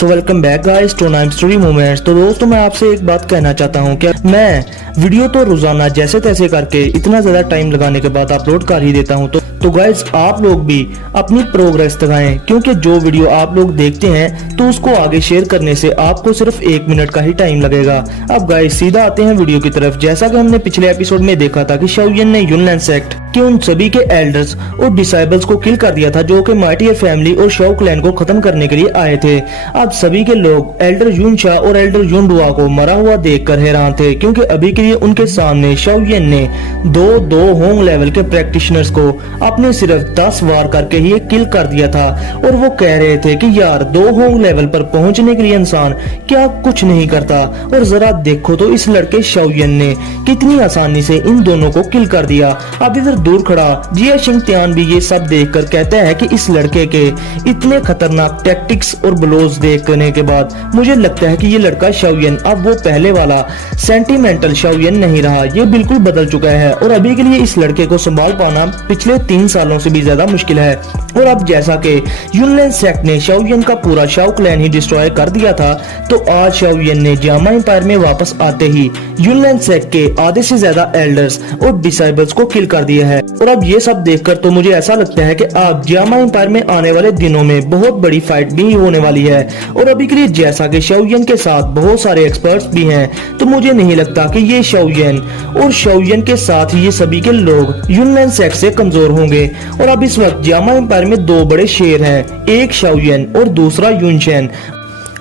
So welcome back guys to Naim story moments. तो दोस्तों मैं आपसे एक बात कहना चाहता हूँ कि मैं वीडियो तो रोजाना जैसे तैसे करके इतना ज्यादा टाइम लगाने के बाद अपलोड कर ही देता हूँ। तो गाइस आप लोग भी अपनी प्रोग्रेस दिखाएं, क्योंकि जो वीडियो आप लोग देखते हैं तो उसको आगे शेयर करने से आपको सिर्फ 1 मिनट का ही टाइम लगेगा। अब गाइस सीधा आते हैं वीडियो की तरफ। जैसा कि हमने पिछले एपिसोड में देखा था कि शाओयन ने युनलैन सेक्ट के उन सभी के एल्डर्स और डिसाइबल्स को किल कर दिया था जो कि मार्टियर फैमिली और शाओ क्लैन को खत्म करने के लिए आए थे। अब सभी के लोग एल्डर यूनशा और एल्डर यूनडुआ को मरा हुआ देखकर हैरान थे, क्योंकि अभी के लिए उनके सामने शाओयन ने दो होंग लेवल के प्रैक्टिशनर्स को अपने सिर्फ 10 वार करके ही किल कर दिया था। और वो कह रहे थे कि यार 2 होंग लेवल पर पहुंचने के लिए इंसान क्या कुछ नहीं करता। और जरा देखो तो इस लड़के शाओयन ने कितनी आसानी से इन दोनों को किल कर दिया। अब इधर दूर खड़ा जिया शिंगत्यान भी ये सब देखकर कहता है कि इस लड़के के इतने खतरनाक टैक्टिक्स और ब्लोज देखने के बाद मुझे लगता है कि ये लड़का शाओयन अब वो पहले वाला सेंटिमेंटल शाओयन नहीं रहा, ये बिल्कुल बदल चुका है। और अभी के लिए इस लड़के को संभाल पाना पिछले 3 सालों से भी ज्यादा मुश्किल है। और अब जैसा कि युनलैन सेक्ट ने शाओयन का पूरा शाओ क्लैन ही डिस्ट्रॉय कर दिया था, तो आज शाओयन ने जियामा एम्पायर में वापस आते ही युनलैन सेक्ट के आधे से ज्यादा एल्डर्स और डिसाइबल्स को किल कर दिया है। और अब ये सब देखकर तो मुझे ऐसा लगता है कि अब जियामा एम्पायर में आने वाले दिनों में बहुत बड़ी फाइट भी होने वाली है। और अभी के लिए जैसा कि शाओयन के साथ बहुत सारे एक्सपर्ट्स भी हैं, तो मुझे नहीं लगता कि ये शाओयन और शाओयन के साथ ये सभी के लोग युनलैन सेक्ट से कमजोर होंगे। और अब इस वक्त जियामा एम्पायर में 2 बड़े शेर हैं, एक शाओयन और दूसरा युनशेन।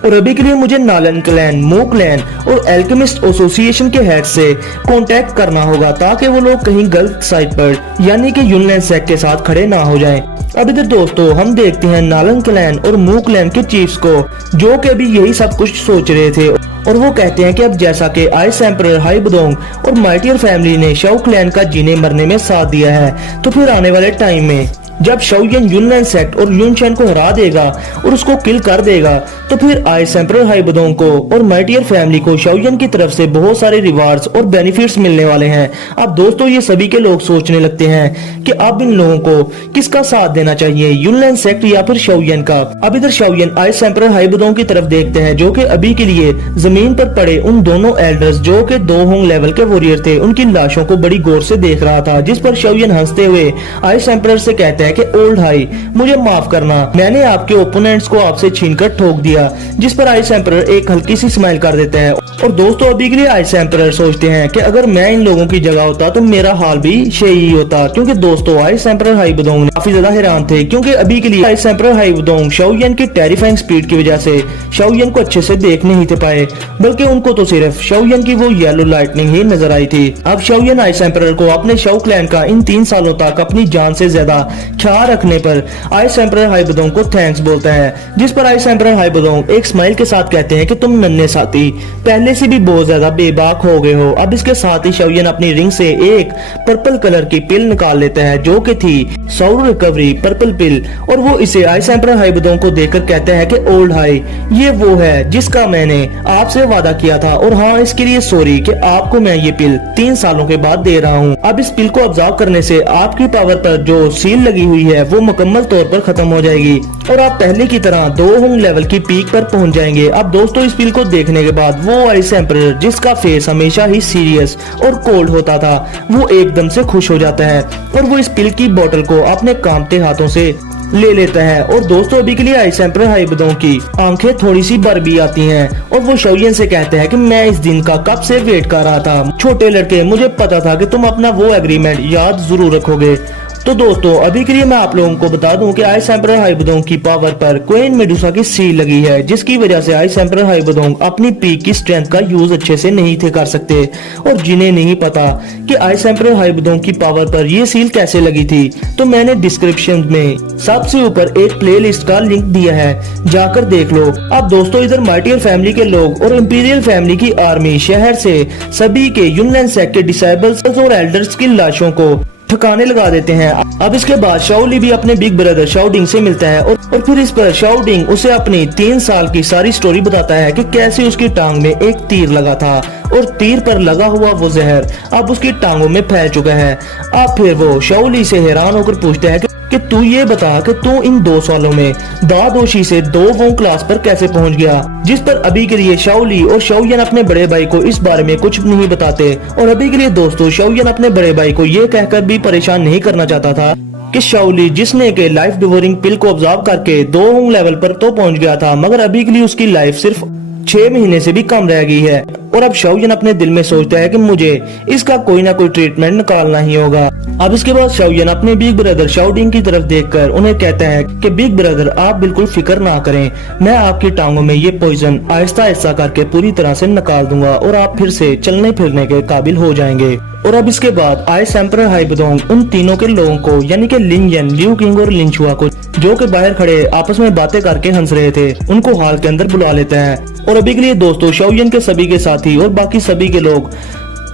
और अभी के लिए मुझे नालन क्लैन, मो क्लैन और एल्केमिस्ट एसोसिएशन के हेड से कांटेक्ट करना होगा, ताकि वो लोग कहीं गलत साइड पर यानी कि युनलैन सेक्ट के साथ खड़े ना हो जाएं। अब इधर दोस्तों हम देखते हैं नालन क्लैन और मो क्लैन के चीफ्स को, जो कि अभी यही सब कुछ सोच रहे थे। और वो कहते हैं कि अब जैसा कि आइस एम्परर हाई बुदोंग और मार्टियर फैमिली ने शाओ क्लैन का जीने मरने में साथ दिया है, तो फिर आने वाले टाइम में जब शाओयन युनलैन सेक्ट और युनशेन को हरा देगा और उसको किल कर देगा, तो फिर आइस एम्परर हाई बुदोंग को और मार्टियर फैमिली को शाओयन की तरफ से बहुत सारे रिवार्ड्स और बेनिफिट्स मिलने वाले हैं। अब दोस्तों ये सभी के लोग सोचने लगते हैं कि अब इन लोगों को किसका साथ देना चाहिए, युनलैन सेक्ट या फिर शाओयन का। अब इधर शाओयन आइस एम्परर हाई बुदोंग की तरफ देखते हैं, जो कि अभी के लिए जमीन पर पड़े उन दोनों एल्डर्स जो कि 2 होंग लेवल के वॉरियर थे, उनकी लाशों को बड़ी गौर से देख रहा था। जिस पर शाओयन हंसते हुए आइस एम्परर से कहते हैं कि ओल्ड हाई मुझे माफ करना, मैंने आपके ओपोनेंट्स को आपसे छीनकर ठोक दिया। जिस पर आइस एम्परर एक हल्की सी स्माइल कर देता है। और दोस्तों अभी के लिए आइस एम्परर सोचते हैं कि अगर मैं इन लोगों की जगह होता तो मेरा हाल भी यही होता, क्योंकि दोस्तों आइस एम्परर हाई बुदोंग काफी ज्यादा हैरान थे, क्योंकि अभी के लिए आइस एम्परर हाई बुदोंग शाओयन की टेरिफाइंग स्पीड की वजह से शाओयन को अच्छे से देख नहीं थे पाए, बल्कि उनको तो सिर्फ शाओयन की वो येलो लाइटनिंग ही नजर आई थी। अब शाओयन आइस एम्परर को अपने शाओ क्लैन का इन 3 सालों तक अपनी जान से ज्यादा ख्याल रखने पर आइस एम्परर हाई बुदोंग को थैंक्स बोलता है। जिस पर आइस एम्परर हाई बुदोंग एक स्माइल के साथ कहते हैं कि तुम नन्हे साथी पहले से भी बहुत ज्यादा बेबाक हो गए हो। अब इसके साथ ही शाओयन अपनी रिंग से एक पर्पल कलर की पिल निकाल लेता है, जो कि थी साउर रिकवरी पर्पल पिल। और वो इसे आइस एम्परर हाई बुदोंग को देकर कहता है कि ओल्ड हाई ये वो है जिसका मैंने आपसे वादा किया था, और हाँ इसके लिए सॉरी कि आपको मैं ये पिल 3 सालों के बाद दे रहा हूँ। अब इस पिल को ऑब्जर्व करने से आपकी पावर पर जो सील लगी हुई है वो मुकम्मल तौर पर खत्म हो जाएगी और आप पहले की तरह 2 होंग लेवल की पीक पर पहुंच जाएंगे। अब दोस्तों इस पिल को देखने के बाद वो आइस एम्परर जिसका फेस हमेशा ही सीरियस और कोल्ड होता था, वो एकदम से खुश हो जाता है और वो इस पिल की बोतल को अपने कांपते हाथों से ले लेता है। और दोस्तों अभी के लिए आइस एम्परर हाई बुदोंग की आंखें थोड़ी सी भर भी आती हैं और वो शाओयन से कहते हैं कि मैं इस दिन का कब से वेट कर रहा था, छोटे लड़के मुझे पता था कि तुम अपना वो एग्रीमेंट याद जरूर रखोगे। तो दोस्तों अभी के लिए मैं आप लोगों को बता दूं कि आइस एम्परर हाई बुदोंग की पावर पर क्वीन मेडुसा की सील लगी है, जिसकी वजह से आइस एम्परर हाई बुदोंग अपनी पीक की स्ट्रेंथ का यूज अच्छे से नहीं थे कर सकते। और जिन्हें नहीं पता कि आइस एम्परर हाई बुदोंग की पावर पर ये सील कैसे लगी थी, तो मैंने डिस्क्रिप्शन में सबसे ऊपर एक प्लेलिस्ट का लिंक दिया है, जाकर देख लो। अब दोस्तों इधर मार्टियर फैमिली के लोग और इंपीरियल फैमिली की आर्मी शहर से सभी के युनलैन सेक्ट के डिसाइबल्स और एल्डर्स की लाशों को ठिकाने लगा देते हैं। अब इसके बाद शाओली भी अपने बिग ब्रदर शाओडिंग से मिलता है और फिर इस पर शाओडिंग उसे अपनी 3 साल की सारी स्टोरी बताता है कि कैसे उसकी टांग में एक तीर लगा था और तीर पर लगा हुआ वो जहर अब उसकी टांगों में फैल चुका है। अब फिर वो शाओली से हैरान होकर पूछता है कि कि तू ये बता कि तू इन 2 सालों में दादोशी से 2 वोंग क्लास पर कैसे पहुंच गया। जिस पर अभी के लिए शाओली और शाओयन अपने बड़े भाई को इस बारे में कुछ नहीं बताते। और अभी के लिए दोस्तों शाओयन अपने बड़े भाई को ये कहकर भी परेशान नहीं करना चाहता था कि शाओली जिसने के लाइफ डिवोरिंग पिल को ऑब्जर्व करके 2 वोंग लेवल पर तो पहुंच गया था, मगर अभी के लिए उसकी लाइफ सिर्फ 6 महीने से भी कम रह गई है। और अब शाओयन अपने दिल में सोचता है कि मुझे इसका कोई ना कोई ट्रीटमेंट निकालना ही होगा। अब इसके बाद शाओयन अपने बिग ब्रदर शाओडिंग की तरफ देखकर उन्हें कहता है कि बिग ब्रदर आप बिल्कुल फिक्र ना करें, मैं आपकी टांगों में ये पॉइजन आहिस्ता आहिस्ता करके पूरी तरह से निकाल दूंगा और आप फिर से चलने फिरने के काबिल हो जाएंगे। और अब इसके बाद आइस एम्परर हाइबदोंग उन तीनों के लोगों को यानी कि लिन यन, लिu किंग और लिन शुआ को जो के बाहर खड़े आपस में बातें करके हंस रहे थे, उनको हॉल के अंदर बुला लेता है। और अभी के लिए दोस्तों शाओयन के सभी के साथी और बाकी सभी के लोग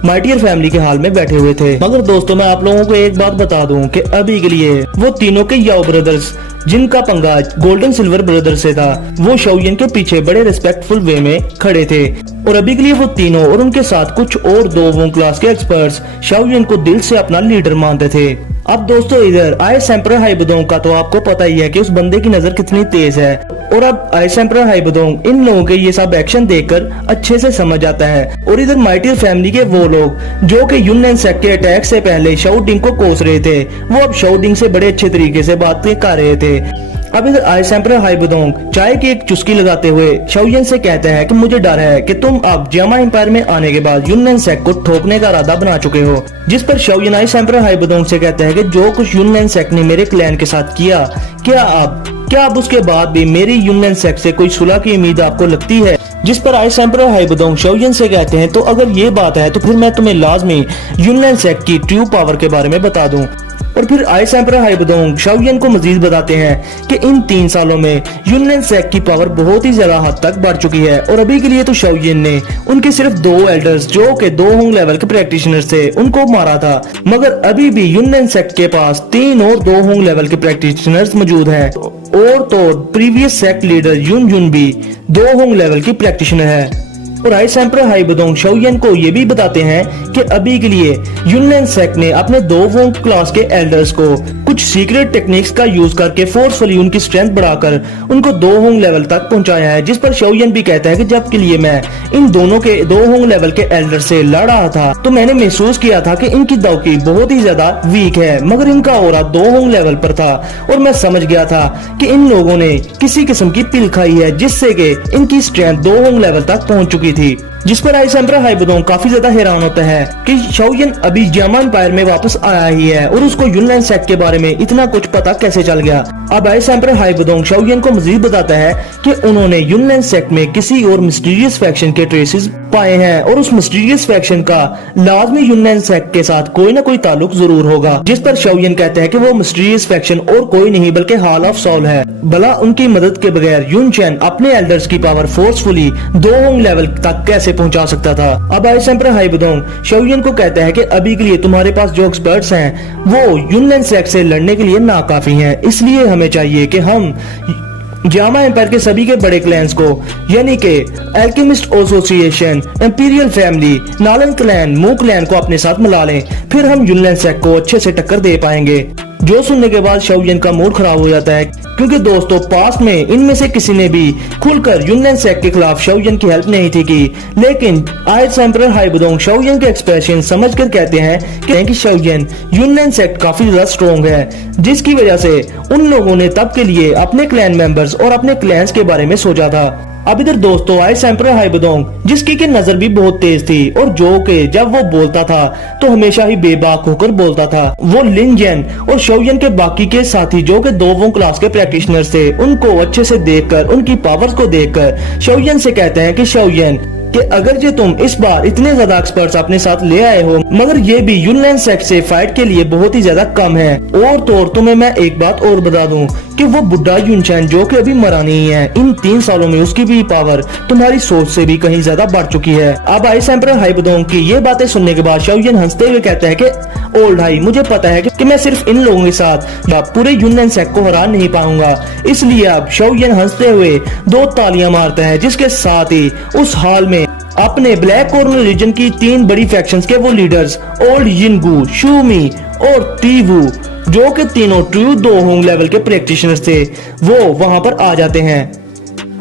माइटियर फैमिली के हाल में बैठे हुए थे। मगर दोस्तों मैं आप लोगों को एक बात बता दूं कि अभी के लिए वो तीनों के याओ ब्रदर्स जिनका पंगा गोल्डन सिल्वर ब्रदर से था, वो शाओयन के पीछे बड़े रिस्पेक्टफुल वे में खड़े थे। और अभी के लिए वो तीनों और उनके साथ कुछ और 2 वोंग क्लास के एक्सपर्ट्स शाओयन को दिल से अपना लीडर मानते थे। अब दोस्तों इधर आइस एम्परर हाइबदोंग का तो आपको पता ही है कि उस बंदे की नजर कितनी तेज है। और अब आइस एम्परर हाइबदोंग इन लोगों के ये सब एक्शन देखकर अच्छे से समझ आता है। और इधर माइटियर फैमिली के वो लोग जो कि यूनन सेक्ट के अटैक से पहले शाओडिंग को कोस रहे थे, वो अब शाओडिंग से बड़े अच्छे तरीके से बातें कर रहे थे। अब इधर आइस एम्परर हाइबदोंग चाय की एक चुस्की लगाते हुए शाओयन से कहता है कि मुझे डर है कि तुम अब जियामा एम्पायर में आने के बाद यूनन सेक्ट को ठोकने का इरादा बना चुके हो। जिस पर शाओयन आइस एम्परर हाइबदोंग से कहता है कि जो कुछ यूनन सेक्ट ने मेरे क्लैन के साथ किया, क्या अब उसके बाद भी मेरी यूनन सेक्ट से कोई सुलह की उम्मीद आपको लगती है। जिस पर आइस एम्परर हाइबदोंग शाओयन से कहते हैं तो अगर ये बात है तो फिर मैं तुम्हें लाजमी यूनन सेक्ट की ट्रू पावर के बारे में बता दूं। और फिर आइस एम्परर हाइबदोंग शाओयन को मजीद बताते हैं कि इन 3 सालों में यूनन सेक्ट की पावर बहुत ही ज्यादा हद तक बढ़ चुकी है। और अभी के लिए तो शाओयन ने उनके सिर्फ 2 एल्डर्स जो के 2 वोंग लेवल के प्रैक्टिशनर्स थे उनको मारा था, मगर अभी भी यूनन सेक्ट के पास 3 और 2 वोंग लेवल के प्रैक्टिशनर्स मौजूद हैं। और तो प्रीवियस सेक्ट लीडर युन जुन भी 2 वोंग लेवल की प्रैक्टिशनर है। और आइस एम्परर हाइबदोंग शाओयन को ये भी बताते हैं कि अभी के लिए यूनन सेक्ट ने अपने 2 वोंग क्लास के एल्डर्स को कुछ सीक्रेट टेक्निक्स का यूज करके फोर्सफुली उनकी स्ट्रेंथ बढ़ाकर उनको 2 वोंग लेवल तक पहुंचाया है। जिस पर शाओयन भी कहता है कि जब के लिए मैं इन दोनों के 2 वोंग लेवल के एल्डर से लड़ रहा था तो मैंने महसूस किया था कि इनकी दावकी बहुत ही ज्यादा वीक है, मगर इनका ऑरा 2 वोंग लेवल पर था और मैं समझ गया था कि इन लोगों ने किसी किस्म की पिल खाई है जिससे कि इनकी स्ट्रेंथ 2 वोंग लेवल तक पहुंच चुकी थी। जिस पर आइस एम्परर हाइबदोंग काफी ज्यादा हैरान होता है कि शाओयन अभी जियामा एम्पायर में वापस आया ही है और उसको यूनन सेक्ट के बारे में इतना कुछ पता कैसे चल गया। अब आइस एम्परर हाइबदोंग शाओयन को मजीद बताता है कि उन्होंने यूनन सेक्ट में किसी और मिस्टीरियस फैक्शन के ट्रेसेस पाए हैं और उस मिस्टीरियस फैक्शन का लाजमी यूनन सेक्ट के साथ कोई ना कोई ताल्लुक जरूर होगा। जिस पर शाओयन कहते हैं कि वो मिस्टीरियस फैक्शन और कोई नहीं बल्कि हॉल ऑफ सॉल है। भला उनकी मदद के बगैर युन चैन अपने एल्डर्स की पावर फोर्सफुली 2 वोंग लेवल तक कैसे पहुंचा सकता था। अब आइस एम्परर हाइबदोंग शाओयन को कहता है कि अभी के लिए तुम्हारे पास जो एक्सपर्ट्स हैं वो यूनन सेक्ट से लड़ने के लिए नाकाफी हैं, इसलिए हमें चाहिए कि हम जियामा एम्पायर के सभी के बड़े क्लैंस को यानी कि alchemist association, imperial family, Nalan clan, Mu clan को अपने साथ मिला लें, फिर हम यूनन सेक्ट को अच्छे से टक्कर दे पाएंगे। जो सुनने के बाद शाओयन का मूड खराब हो जाता है क्योंकि दोस्तों पास्ट में इनमें से किसी ने भी खुलकर यूनन सेक्ट के खिलाफ शाओयन की हेल्प नहीं थी की। लेकिन आइस एम्परर हाइबदोंग शाओयन के एक्सप्रेशन समझकर कहते हैं कि शाओयन यूनन सेक्ट काफी ज्यादा स्ट्रॉन्ग है, जिसकी वजह से उन लोगों ने तब के लिए अपने क्लैन मेंबर्स और अपने क्लैंस के बारे में सोचा था। अब इधर दोस्तों आइस एम्परर हाइबदोंग जिसकी की नजर भी बहुत तेज थी और जो के जब वो बोलता था तो हमेशा ही बेबाक होकर बोलता था, वो लिन जैन और शाओयन के बाकी के साथी जो के 2 वोंग क्लास के प्रैक्टिशनर्स थे उनको अच्छे से देखकर उनकी पावर्स को देखकर शाओयन से कहते हैं कि शाओयन कि अगर जे तुम इस बार इतने ज्यादा एक्सपर्ट्स अपने साथ ले आए हो मगर ये भी यूनन सेक्ट से फाइट के लिए बहुत ही ज्यादा कम है, और तो और तुम्हें मैं एक बात और बता दूं कि वो बुढ़ा युनचैन जो कि अभी मरा नहीं है, इन 3 सालों में उसकी भी पावर तुम्हारी सोच से भी कहीं ज्यादा बढ़ चुकी है। अब आइस एम्परर हाइबदोंग की ये बातें सुनने के बाद शाओयन हंसते हुए कहता है कि ओल्ड हाई मुझे पता है कि मैं सिर्फ इन लोगों के साथ पूरे यूनन सेक्ट को हरा नहीं पाऊंगा, इसलिए अब शाओयन हंसते हुए 2 तालियां मारता है, जिसके साथ ही उस हाल में अपने ब्लैक कॉर्नर रीजन की 3 बड़ी फैक्शंस के वो लीडर्स ओल्ड यिनगू, शूमी और तीवू जो कि तीनों ट्रू दो होंग लेवल के प्रैक्टिशनर्स थे, वो वहां पर आ जाते हैं।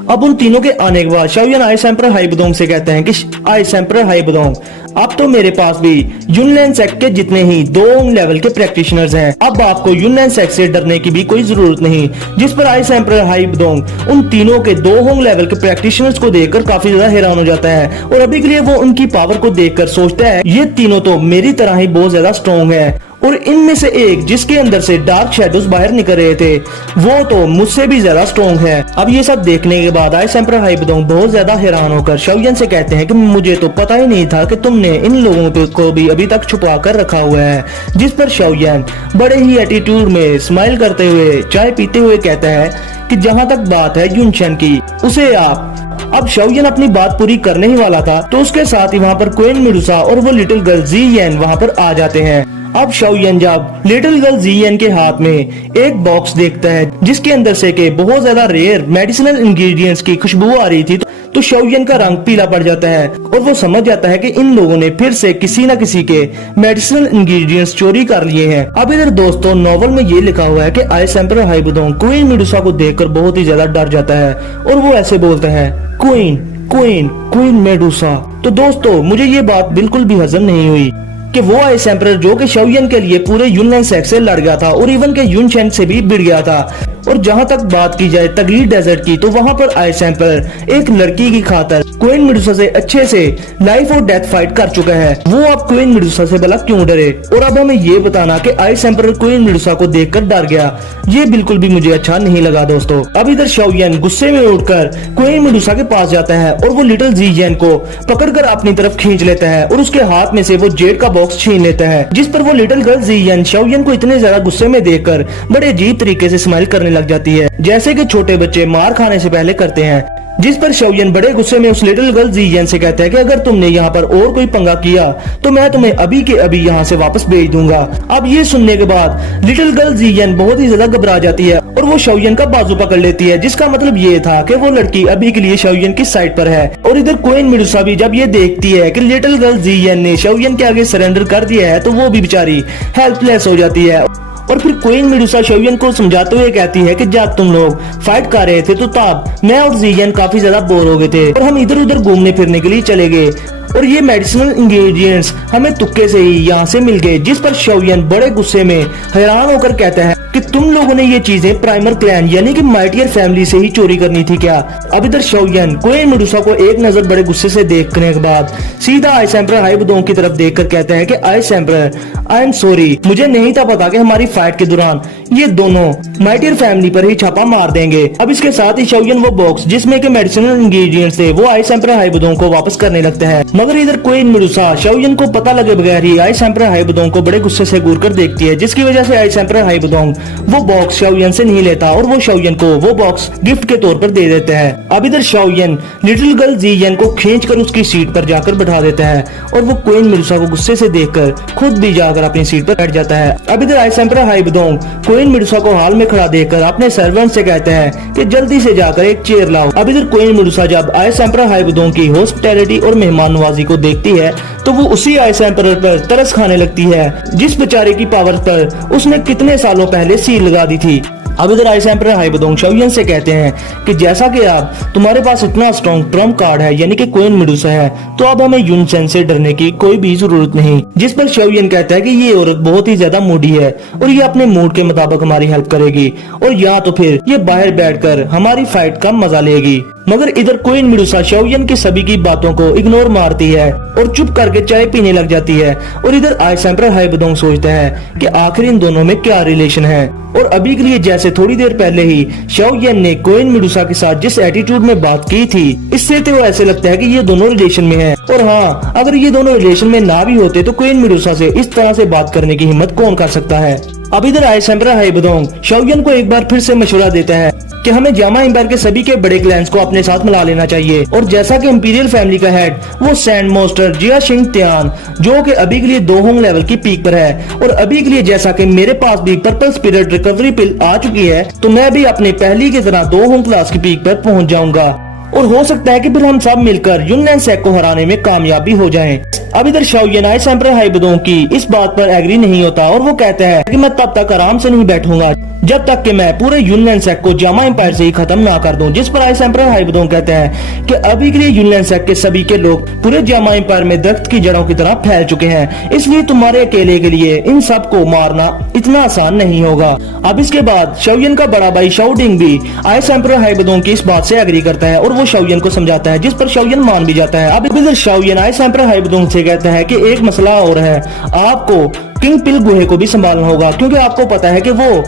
अब उन तीनों के आने के बाद शाओयन आइस एम्परर हाइबुदोंग से कहते हैं कि आइस एम्परर हाइबुदोंग, अब तो मेरे पास भी युनलैन सेक्ट के जितने ही दो लेवल के प्रैक्टिशनर्स हैं, अब आपको युनलैन सेक्ट से डरने की भी कोई जरूरत नहीं। जिस पर आइस एम्परर हाइबुदोंग उन तीनों के दो होंग लेवल के प्रैक्टिशनर्स को देखकर काफी ज्यादा हैरान हो जाता है और अभी के लिए वो उनकी पावर को देखकर सोचता है ये तीनों तो मेरी तरह ही बहुत ज्यादा स्ट्रॉन्ग है, और इनमें से एक जिसके अंदर से डार्क शैडोज बाहर निकल रहे थे वो तो मुझसे भी ज्यादा स्ट्रॉन्ग है। अब ये सब देखने के बाद आइस एम्परर हाइबुदोंग बहुत ज्यादा हैरान होकर शाओयन से कहते हैं कि मुझे तो पता ही नहीं था कि तुमने इन लोगों को भी अभी तक छुपा कर रखा हुआ है। जिस पर शाओयन बड़े ही एटीट्यूड में स्माइल करते हुए चाय पीते हुए कहता है कि जहाँ तक बात है युनचेन की, उसे आप। अब शाओयन अपनी बात पूरी करने ही वाला था तो उसके साथ ही वहाँ पर क्वीन मेडुसा और वो लिटिल गर्ल ज़ियेन वहाँ पर आ जाते हैं। अब शाओयन जब लिटिल गर्ल ज़ियेन के हाथ में एक बॉक्स देखता है जिसके अंदर से के बहुत ज्यादा रेयर मेडिसिनल इंग्रेडिएंट्स की खुशबू आ रही थी, तो शाओयन का रंग पीला पड़ जाता है और वो समझ जाता है कि इन लोगों ने फिर से किसी न किसी के मेडिसिनल इंग्रेडिएंट्स चोरी कर लिए हैं। अब इधर दोस्तों नॉवल में ये लिखा हुआ है कि आइस एम्परर हाइबुदोंग क्वीन मेडुसा को देखकर बहुत ही ज्यादा डर जाता है और वो ऐसे बोलता है, क्वीन क्वीन क्वीन मेडुसा। तो दोस्तों मुझे ये बात बिल्कुल भी हजम नहीं हुई कि वो आइस एम्परर जो कि शाओयन के लिए पूरे युनलैन सेक्ट से लड़ गया था और इवन के युनचेन से भी भिड़ गया था। और जहां तक बात की जाए तगली डेजर्ट की, तो वहां पर आइस एम्परर एक लड़की की खातर क्वीन मेडुसा से अच्छे से लाइफ और डेथ फाइट कर चुका है। वो अब क्वीन मेडुसा से भला क्यों डरे? और अब हमें ये बताना कि आइस एम्परर क्वीन मेडुसा को देखकर डर गया, ये बिल्कुल भी मुझे अच्छा नहीं लगा दोस्तों। अब इधर शाओयन गुस्से में उठकर क्वीन मेडुसा के पास जाता है और वो लिटिल ज़ियेन को पकड़कर अपनी तरफ खींच लेता है और उसके हाथ में से वो जेड का बॉक्स छीन लेता है। जिस पर वो लिटिल गर्ल ज़ियेन शाओयन को इतने ज्यादा गुस्से में देखकर बड़े अजीब तरीके से स्माइल करने लग जाती है, जैसे कि छोटे बच्चे मार खाने से पहले करते हैं। जिस पर शाओयन बड़े गुस्से में उस लिटिल गर्ल ज़ियेन से कहता है कि अगर तुमने यहाँ पर और कोई पंगा किया तो मैं तुम्हें अभी के अभी यहाँ से वापस भेज दूंगा। अब ये सुनने के बाद लिटिल गर्ल ज़ियेन बहुत ही ज्यादा घबरा जाती है और वो शाओयन का बाजू पकड़ लेती है, जिसका मतलब ये था कि वो लड़की अभी के लिए शाओयन की साइड पर है। और इधर क्वीन मेडुसा भी जब ये देखती है कि लिटिल गर्ल ज़ियेन ने शाओयन के आगे सरेंडर कर दिया है तो वो भी बेचारी हेल्पलेस हो जाती है। और फिर क्वीन मेडुसा शाओयन को समझाते हुए कहती है कि जब तुम लोग फाइट कर रहे थे तो तब मैं और ज़ियेन काफी ज्यादा बोर हो गए थे और हम इधर उधर घूमने फिरने के लिए चले गए और ये मेडिसिनल इंग्रेडिएंट्स हमें तुक्के से ही यहाँ से मिल गए। जिस पर शाओयन बड़े गुस्से में हैरान होकर कहता है कि तुम लोगों ने ये चीजें प्राइमर क्लैन यानी कि माइटियर फैमिली से ही चोरी करनी थी क्या? अब इधर शाओयन क्वीन मेडुसा को एक नजर बड़े गुस्से से देखने के बाद सीधा आइस एम्परर हाइबुदोंग की तरफ देखकर कहता है कि ice emperor I am sorry, मुझे नहीं था पता कि हमारी फाइट के दौरान ये दोनों माइटियर फैमिली पर ही छापा मार देंगे। अब इसके साथ ही शाओयन वो बॉक्स जिसमें के मेडिसिनल इंग्रेडिएंट्स थे वो आइस एम्परर हाइबुदोंग को वापस करने लगता है, मगर इधर क्वीन मेडुसा शाओयन को पता लगे बगैर ही आइस एम्परर हाइबुदोंग को बड़े गुस्से से घूर कर देखती है, जिसकी वजह से आइस एम्परर हाइबुदोंग वो बॉक्स शाओयन से नहीं लेता और वो शाओयन को वो बॉक्स गिफ्ट के तौर पर दे देता है। अब इधर शाओयन लिटिल गर्ल ज़ियेन को खींचकर उसकी सीट पर जाकर बैठा देता है और वो क्वीन मेडुसा को गुस्से से देखकर खुद भी जाकर अपनी सीट पर बैठ जाता है। अब इधर आइस एम्परर हाइबुदोंग क्वीन मेडुसा को हाल में खड़ा देखकर अपने सर्वेंट से कहते हैं कि जल्दी से जाकर एक चेयर लाओ। अब इधर क्वीन मेडुसा जब आइस एम्परर हाइबुदोंग की हॉस्पिटैलिटी और मेहमान नवाजी को देखती है तो वो उसी आइस एम्परर पर तरस खाने लगती है जिस बेचारे की पावर पर उसने कितने सालों पहले सील लगा दी थी। अब इधर आइस एम्परर हाइबुदोंग शाओयन से कहते हैं कि जैसा कि आप तुम्हारे पास इतना स्ट्रॉन्ग ट्रम्प कार्ड है यानी कि क्वीन मेडुसा है, तो अब हमें युनचेन से डरने की कोई भी जरूरत नहीं। जिस पर शाओयन कहता है कि ये औरत बहुत ही ज्यादा मूडी है और ये अपने मूड के मुताबिक हमारी हेल्प करेगी और या तो फिर ये बाहर बैठकर हमारी फाइट का मजा लेगी। मगर इधर क्वीन मेडुसा शाओयन की सभी की बातों को इग्नोर मारती है और चुप करके चाय पीने लग जाती है। और इधर आइस एम्परर हाइबुदोंग सोचता है कि आखिर इन दोनों में क्या रिलेशन है। और अभी के लिए जैसे थोड़ी देर पहले ही शाओयन ने क्वीन मेडुसा के साथ जिस एटीट्यूड में बात की थी, इससे तो ऐसे लगता है कि ये दोनों रिलेशन में हैं। और हाँ, अगर ये दोनों रिलेशन में ना भी होते तो क्वीन मेडुसा से इस तरह से बात करने की हिम्मत कौन कर सकता है। अब इधर आइस एम्परर हाइबुदोंग शाओयन को एक बार फिर से मशवरा देता है कि हमें जामा एम्पायर के सभी के बड़े क्लैंस को अपने साथ मिला लेना चाहिए। और जैसा कि इंपीरियल फैमिली का हेड वो सैंड मोस्टर जिया शिंग त्यान, जो कि अभी के लिए 2 होंग लेवल की पीक पर है, और अभी के लिए जैसा कि मेरे पास भी पर्पल स्पिरिट रिकवरी पिल आ चुकी है, तो मैं भी अपने पहली की तरह 2 होंग क्लास की पीक पर पहुंच जाऊंगा। और हो सकता है कि फिर हम सब मिलकर युनलैन सेक को हराने में कामयाबी हो जाएं। अब इधर शाओयन आइस एम्परर हाइबदोंग की इस बात पर एग्री नहीं होता और वो कहता है कि मैं तब तक आराम से नहीं बैठूंगा जब तक कि मैं पूरे युनलैन सेक को जामा एम्पायर से ही खत्म ना कर दूं। जिस पर आइस एम्परर हाइबदोंग कहते हैं कि अभी के लिए युनलैन सेक के सभी के लोग पूरे जामा एम्पायर में दरख्त की जड़ों की तरह फैल चुके हैं, इसलिए तुम्हारे अकेले के लिए इन सब को मारना इतना आसान नहीं होगा। अब इसके बाद शाओयन का बड़ा भाई शाओडिंग भी आइस एम्परर हाइबदोंग की इस बात से एग्री करता है और वो शाओयन को समझाता है, जिस पर शाओयन मान भी जाता है। अब इधर शाओयन आइस एम्परर हाइबदोंग से कहता है कि एक मसला और है, आपको किंग पिल गुहे को भी संभालना होगा, क्योंकि आपको पता है कि वो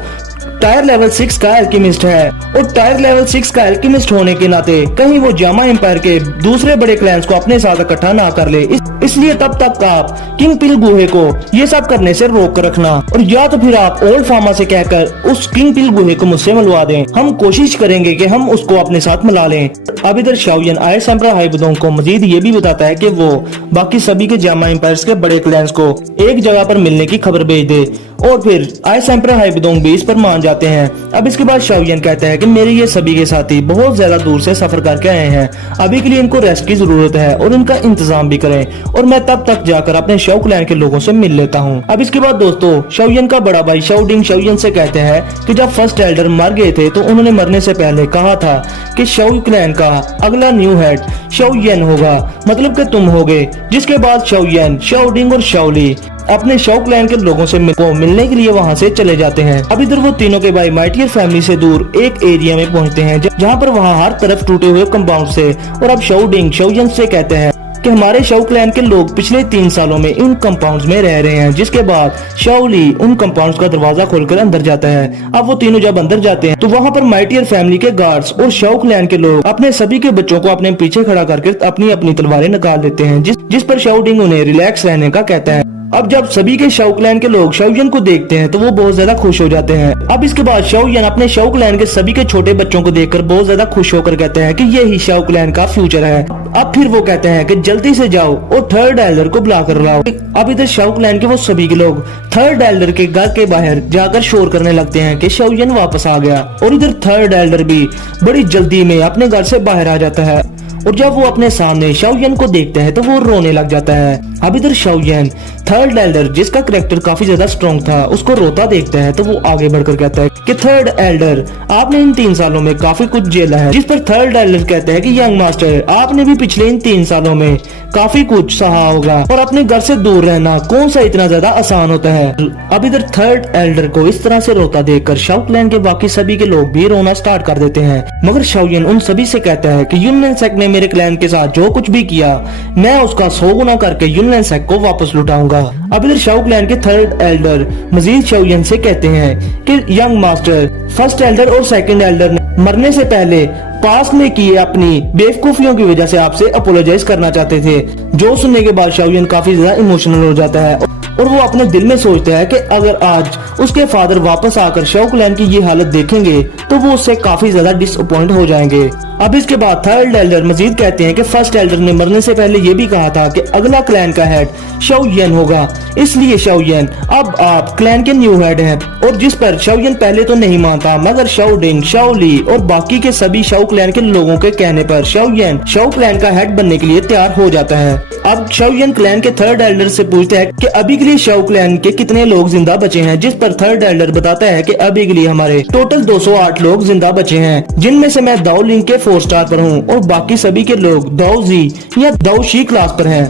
टायर लेवल 6 का एल्केमिस्ट है और टायर लेवल 6 का एल्केमिस्ट होने के नाते कहीं वो जामा एम्पायर के दूसरे बड़े क्लैंस को अपने साथ इकट्ठा ना कर ले, इसलिए तब तक आप किंग पिल गुहे को ये सब करने से रोक कर रखना, और या तो फिर आप ओल्ड फार्मा से कहकर उस किंग पिल गुहे को मुझसे मिलवा दें, हम कोशिश करेंगे कि हम उसको अपने साथ मिला लें। अब इधर शाओयन आइस एम्परर हाइबदोंग को मजीद ये भी बताता है कि वो बाकी सभी के जामा एम्पायर्स के बड़े क्लैंस को एक जगह पर मिलने की खबर भेज दे, और फिर आइस एम्परर हाइबदोंग भी इस पर मान जाते हैं। अब इसके बाद शाओयन कहता है कि मेरे ये सभी के साथी बहुत ज्यादा दूर से सफर करके आए हैं, अभी के लिए इनको रेस्ट की जरूरत है और इनका इंतजाम भी करें, और मैं तब तक जाकर अपने शाओ क्लैन के लोगों से मिल लेता हूँ। अब इसके बाद दोस्तों शाओयन का बड़ा भाई शाओडिंग शाओयन से कहते हैं कि जब फर्स्ट एल्डर मर गए थे तो उन्होंने मरने से पहले कहा था कि शाओ क्लैन का अगला न्यू हेड शाओयन होगा, मतलब कि तुम होगे। जिसके बाद शाओयन, शाओडिंग और शाओली अपने शाओ क्लैन के लोगों से मिलने के लिए वहां से चले जाते हैं। अब इधर वो तीनों के भाई माइटियर फैमिली से दूर एक एरिया में पहुंचते हैं जहां पर वहां हर तरफ टूटे हुए कंपाउंड से, और अब शाओडिंग शाओयन से कहते हैं कि हमारे शाओ क्लैन के लोग पिछले 3 सालों में इन कंपाउंड्स में रह रहे हैं। जिसके बाद शाओली उन कंपाउंड्स का दरवाजा खोलकर अंदर जाता है। अब वो तीनों जब अंदर जाते हैं तो वहां पर माइटियर फैमिली के गार्ड्स और शाओ क्लैन के लोग अपने सभी के बच्चों को अपने पीछे खड़ा करके अपनी अपनी तलवारें निकाल देते हैं, जिस पर शाओडिंग उन्हें रिलैक्स रहने का कहता है। अब जब सभी के शाओ क्लैन के लोग शाओयन को देखते हैं तो वो बहुत ज्यादा खुश हो जाते हैं। अब इसके बाद शाओयन अपने शाओ क्लैन के सभी के छोटे बच्चों को देखकर बहुत ज्यादा खुश होकर कहते हैं कि ये ही शाओ क्लैन का फ्यूचर है। अब फिर वो कहते हैं कि जल्दी से जाओ और थर्ड एल्डर को बुला कर लाओ। अब इधर शाओ क्लैन के वो सभी के लोग थर्ड एल्डर के घर के बाहर जाकर शोर करने लगते हैं कि शाओयन वापस आ गया, और इधर थर्ड एल्डर भी बड़ी जल्दी में अपने घर से बाहर आ जाता है, और जब वो अपने सामने शाओयन को देखते हैं तो वो रोने लग जाता है। अब इधर शाओयन थर्ड एल्डर जिसका करेक्टर काफी ज्यादा स्ट्रॉन्ग था उसको रोता देखता है, तो वो आगे बढ़कर कहता है कि थर्ड एल्डर आपने इन 3 सालों में काफी कुछ झेला है। जिस पर थर्ड एल्डर कहता है कि यंग मास्टर आपने भी पिछले इन 3 सालों में काफी कुछ सहा होगा, और अपने घर से दूर रहना कौन सा इतना ज्यादा आसान होता है। अब इधर थर्ड एल्डर को इस तरह से रोता देखकर शाओ क्लैन के बाकी सभी के लोग भी रोना स्टार्ट कर देते हैं, मगर शाओयन उन सभी से कहता है कि युनलैन सेक ने मेरे क्लैन के साथ जो कुछ भी किया मैं उसका 100 गुना करके युनलैन सेक को वापस लुटाऊंगा। अब इधर शाओ क्लैन के थर्ड एल्डर मजीद शाओयन से कहते हैं कि यंग मास्टर फर्स्ट एल्डर और सेकंड एल्डर ने मरने से पहले पास में किए अपनी बेवकूफियों की वजह से आपसे अपोलोजाइज करना चाहते थे। जो सुनने के बाद शाओयन काफी ज्यादा इमोशनल हो जाता है और वो अपने दिल में सोचता है कि अगर आज उसके फादर वापस आकर शाओ क्लैन की ये हालत देखेंगे तो वो उससे काफी ज्यादा डिसअपॉइंट हो जाएंगे। अब इसके बाद थर्ड एल्डर मजीद कहते हैं कि फर्स्ट एल्डर ने मरने से पहले ये भी कहा था कि अगला क्लैन का हेड शाओयन होगा, इसलिए शाओयन अब आप क्लैन के न्यू हेड हैं। और जिस पर शाओयन पहले तो नहीं मानता, मगर शाओडिंग, शाओली और बाकी के सभी शाओ क्लैन के लोगों के कहने पर शाओयन शाओ क्लैन का हेड बनने के लिए तैयार हो जाता है। अब शाओयन क्लैन के थर्ड एल्डर से पूछता है कि अभी के लिए शाओ क्लैन के कितने लोग जिंदा बचे हैं, जिस पर थर्ड एल्डर बताता है कि अभी के लिए हमारे टोटल 208 लोग जिंदा बचे हैं, जिनमें से मैं दाओ लिंग के 4 स्टार पर हूँ और बाकी सभी के लोग दाओ जी या दाओ शी क्लास पर हैं।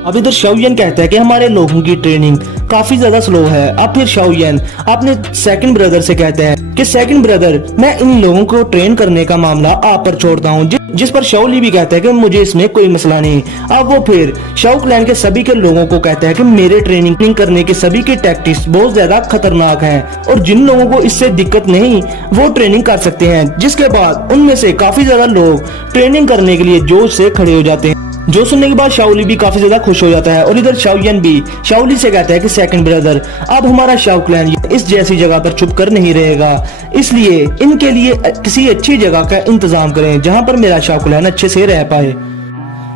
अब इधर शाओयन कहता है कि हमारे लोगों की ट्रेनिंग काफी ज्यादा स्लो है। अब फिर शाओयन अपने सेकंड ब्रदर से कहते हैं कि सेकंड ब्रदर मैं इन लोगों को ट्रेन करने का मामला आप पर छोड़ता हूँ, जिस पर शाओली भी कहता है कि मुझे इसमें कोई मसला नहीं। अब वो फिर शाओ क्लैन के सभी के लोगों को कहता है कि मेरे ट्रेनिंग करने के सभी के टैक्टिक्स बहुत ज्यादा खतरनाक हैं और जिन लोगों को इससे दिक्कत नहीं वो ट्रेनिंग कर सकते हैं। जिसके बाद उनमें से काफी ज्यादा लोग ट्रेनिंग करने के लिए जोश से खड़े हो जाते हैं। जो सुनने के बाद शाओली भी काफी ज्यादा खुश हो जाता है और इधर शाओयन भी शाओली से कहता है कि सेकंड ब्रदर अब हमारा शाओ क्लैन इस जैसी जगह पर छुप कर नहीं रहेगा, इसलिए इनके लिए किसी अच्छी जगह का इंतजाम करें जहां पर मेरा शाओ क्लैन अच्छे से रह पाए।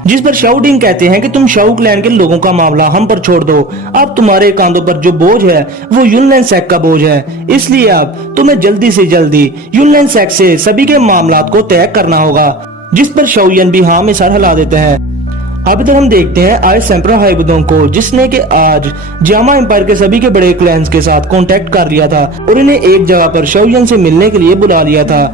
जिस पर शाओडिंग कहते हैं कि तुम शाओ क्लैन के लोगों का मामला हम पर छोड़ दो, अब तुम्हारे कांधों पर जो बोझ है वो युनलैन सेक का बोझ है, इसलिए अब तुम्हें जल्दी से जल्दी युनलैन सेक से सभी के मामलात को तय करना होगा। जिस पर शाओयन भी हाँ में सर हिला देता है। अभी तक हम देखते हैं आइस एम्परर हाइबुडोंग को, जिसने कि आज जामा एम्पायर के सभी के बड़े क्लैंस के साथ कांटेक्ट कर लिया था और इन्हें एक जगह पर शाओयन से मिलने के लिए बुला लिया था।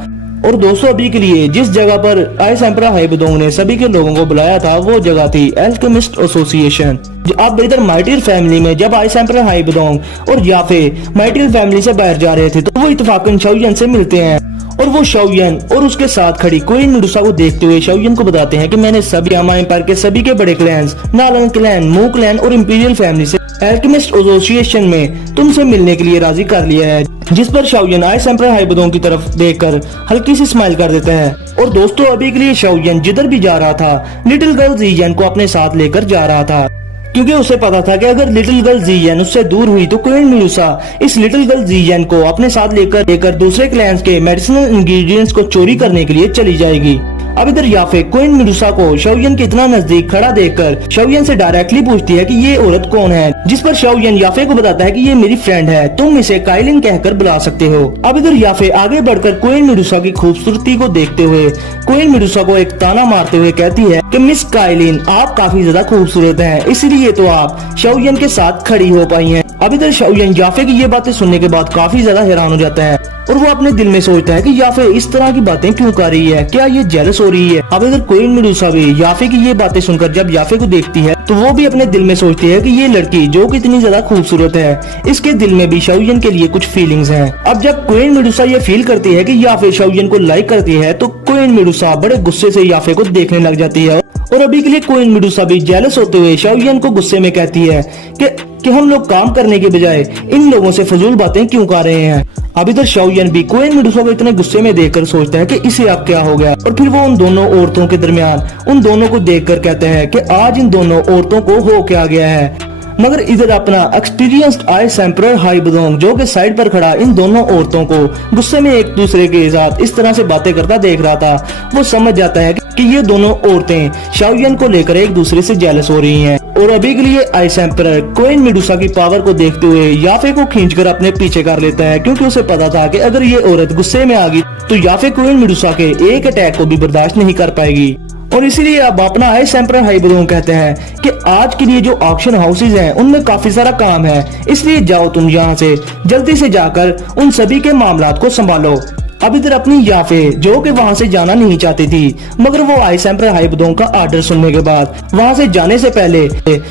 और दोस्तों अभी के लिए जिस जगह पर आइस एम्परर हाइबुडोंग ने सभी के लोगों को बुलाया था वो जगह थी अल्केमिस्ट एसोसिएशन। अब इधर माइटियल फैमिली में जब आइस एम्परर हाइबुडोंग और याफे माइटियल फैमिली से बाहर जा रहे थे तो वो इत्तेफाकन शाओयन से मिलते हैं और वो शाओयन और उसके साथ खड़ी क्वीन मेडुसा को देखते हुए शाओयन को बताते हैं कि मैंने सभी जामा एम्पायर के सभी के बड़े क्लैंस नालंग क्लैन, मू क्लैन और इंपीरियल फैमिली से अल्केमिस्ट एसोसिएशन में तुमसे मिलने के लिए राजी कर लिया है। जिस पर शाओयन आइस एम्परर हाइबुडोंग की तरफ देखकर हल्की सी स्माइल कर देता है। और दोस्तों अभी के लिए शाओयन जिधर भी जा रहा था लिटिल गर्ल ज़ियन को अपने साथ लेकर जा रहा था, क्योंकि उसे पता था कि अगर लिटिल गर्ल ज़ियन उससे दूर हुई तो क्वीन मेडुसा इस लिटिल गर्ल ज़ियन को अपने साथ लेकर दूसरे क्लैंस के मेडिसिनल इंग्रेडिएंट्स को चोरी करने के लिए चली जाएगी। अब इधर याफे क्वीन मेडुसा को शाओयन के इतना नजदीक खड़ा देखकर शाओयन से डायरेक्टली पूछती है कि ये औरत कौन है, जिस पर शाओयन याफे को बताता है कि ये मेरी फ्रेंड है, तुम इसे काइलिन कहकर बुला सकते हो। अब इधर याफे आगे बढ़कर क्वीन मेडुसा की खूबसूरती को देखते हुए क्वीन मेडुसा को एक ताना मारते हुए कहती है कि मिस काइलिन आप काफी ज्यादा खूबसूरत हैं, इसलिए तो आप शाओयन के साथ खड़ी हो पाई हैं। अब इधर शाओयन याफे की ये बातें सुनने के बाद काफी ज्यादा हैरान हो जाता है और वो अपने दिल में सोचता है कि याफे इस तरह की बातें क्यों कर रही है, क्या ये जेलस हो रही है। अब इधर क्वीन मेडुसा भी याफे की ये बातें सुनकर जब याफे को देखती है तो वो भी अपने दिल में सोचती है कि ये लड़की जो कि इतनी ज्यादा खूबसूरत है, इसके दिल में भी शाओयन के लिए कुछ फीलिंग्स हैं। अब जब क्वीन मेडुसा ये फील करती है कि याफे शाओयन को लाइक करती है तो क्वीन मेडुसा बड़े गुस्से से याफे को देखने लग जाती है और अभी के लिए क्वीन मेडुसा भी जेलस होते हुए शाओयन को गुस्से में कहती है कि हम लोग काम करने के बजाय इन लोगों से फजूल बातें क्यों कर रहे हैं। अब इधर शाओयन भी क्वीन मेडुसा को इतने गुस्से में देखकर सोचता है कि इसे अब क्या हो गया और फिर वो उन दोनों औरतों के दरमियान उन दोनों को देखकर कहता है कि आज इन दोनों औरतों को हो क्या गया है। मगर इधर अपना एक्सपीरियंस्ड आइस एम्परर हाइबुडोंग जो कि साइड पर खड़ा इन दोनों औरतों को गुस्से में एक दूसरे के साथ इस तरह से बातें करता देख रहा था, वो समझ जाता है कि ये दोनों औरतें शाओयन को लेकर एक दूसरे से जेलस हो रही हैं। और अभी के लिए आइस एम्परर क्वीन मेडुसा की पावर को देखते हुए याफे को खींचकर अपने पीछे कर लेता है, क्योंकि उसे पता था कि अगर ये औरत गुस्से में आ गई तो याफे क्वीन मेडुसा के एक अटैक को भी बर्दाश्त नहीं कर पाएगी। और इसीलिए अब अपना आइस एम्परर हाइबुडोंग कहते हैं कि आज के लिए जो ऑक्शन हाउसेज हैं उनमें काफी सारा काम है, इसलिए जाओ तुम यहाँ से जल्दी से जाकर उन सभी के मामलात को संभालो। अब इधर अपनी याफे जो कि वहाँ से जाना नहीं चाहती थी, मगर वो आइस एम्परर हाइबुडोंग का आर्डर सुनने के बाद वहाँ से जाने से पहले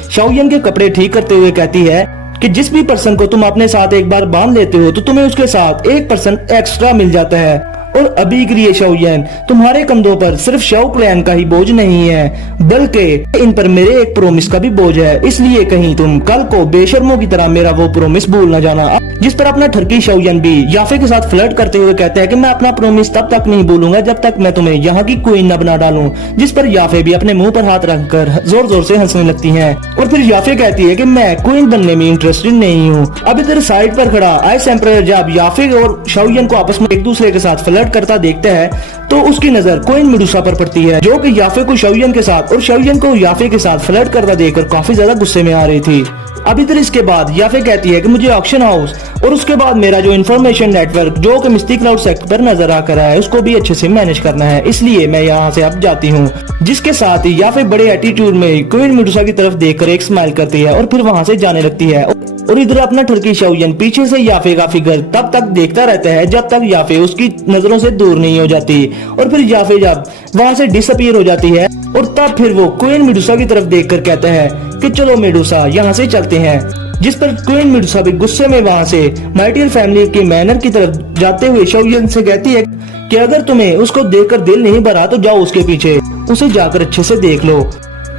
शाओयन के कपड़े ठीक करते हुए कहती है कि जिस भी पर्सन को तुम अपने साथ एक बार बांध लेते हो तो तुम्हें उसके साथ एक पर्सन एक्स्ट्रा मिल जाता है। और अभी के लिए शाओयन तुम्हारे कंधों पर सिर्फ शाओ क्लैन का ही बोझ नहीं है, बल्कि इन पर मेरे एक प्रोमिस का भी बोझ है, इसलिए कहीं तुम कल को बेशर्मों की तरह मेरा वो प्रोमिस भूल न जाना। जिस पर अपना ठरकी शाओयन भी याफे के साथ फ्लर्ट करते हुए कहता है कि मैं अपना प्रोमिस तब तक नहीं भूलूंगा जब तक मैं तुम्हें यहाँ की क्वीन न बना डालूं। जिस पर याफे भी अपने मुंह पर हाथ रखकर जोर जोर से हंसने लगती है और फिर याफे कहती है कि मैं क्वीन बनने में इंटरेस्टेड नहीं हूँ। अब इधर साइड पर खड़ा आइस एम्परर जब याफे और शाओयन को आपस में एक दूसरे के साथ फ्लर्ट करता देखता है तो उसकी नजर क्वीन मेडुसा पर पड़ती है, जो कि याफे को शाओयन के साथ और शाओयन को याफे के साथ फ्लर्ट करता देखकर काफी ज्यादा गुस्से में आ रही थी। अब इधर इसके बाद याफे कहती है कि मुझे ऑक्शन हाउस और उसके बाद मेरा जो इंफॉर्मेशन नेटवर्क जो कि मिस्टिक क्लाउड सेक्टर पर नजर आ कर है उसको भी अच्छे से मैनेज करना है, इसलिए मैं यहाँ से अब जाती हूँ। जिसके साथ ही याफे बड़े एटीट्यूड में क्वीन मेडुसा की तरफ देखकर एक स्माइल करती है और फिर वहाँ से जाने लगती है। और इधर अपना ठरकी शाओयन पीछे से याफे का फिगर तब तक देखता रहता है जब तक याफे उसकी नजरों से दूर नहीं हो जाती और फिर याफे जब वहाँ से डिसअपीयर हो जाती है और तब फिर वो क्वीन मेडुसा की तरफ देखकर कहता है कि चलो मेडुसा यहाँ से चलते हैं। जिस पर क्वीन मेडुसा भी गुस्से में वहाँ से माइटियल फैमिली के मैनर की तरफ जाते हुए शाओयन से कहती है कि अगर तुम्हें उसको देखकर दिल नहीं भरा तो जाओ उसके पीछे, उसे जाकर अच्छे से देख लो।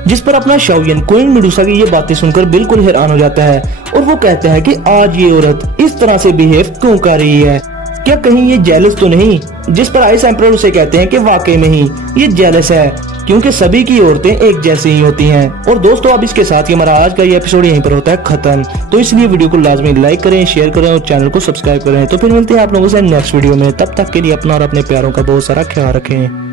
जिस पर अपना शाओयन क्वीन मेडुसा की ये बातें सुनकर बिल्कुल हैरान हो जाता है और वो कहता है कि आज ये औरत इस तरह से बिहेव क्यों कर रही है, क्या कहीं ये जेलस तो नहीं। जिस पर आइस एम्परर उसे कहते हैं कि वाकई में ही ये जेलस है, क्योंकि सभी की औरतें एक जैसी ही होती हैं। और दोस्तों अब इसके साथ ही हमारा आज का ये एपिसोड यहीं पर होता है खत्म, तो इसलिए वीडियो को लाजमी लाइक करें, शेयर करें और चैनल को सब्सक्राइब करें। तो फिर मिलते हैं आप लोगों से नेक्स्ट वीडियो में, तब तक के लिए अपना और अपने प्यारों का बहुत सारा ख्याल रखें।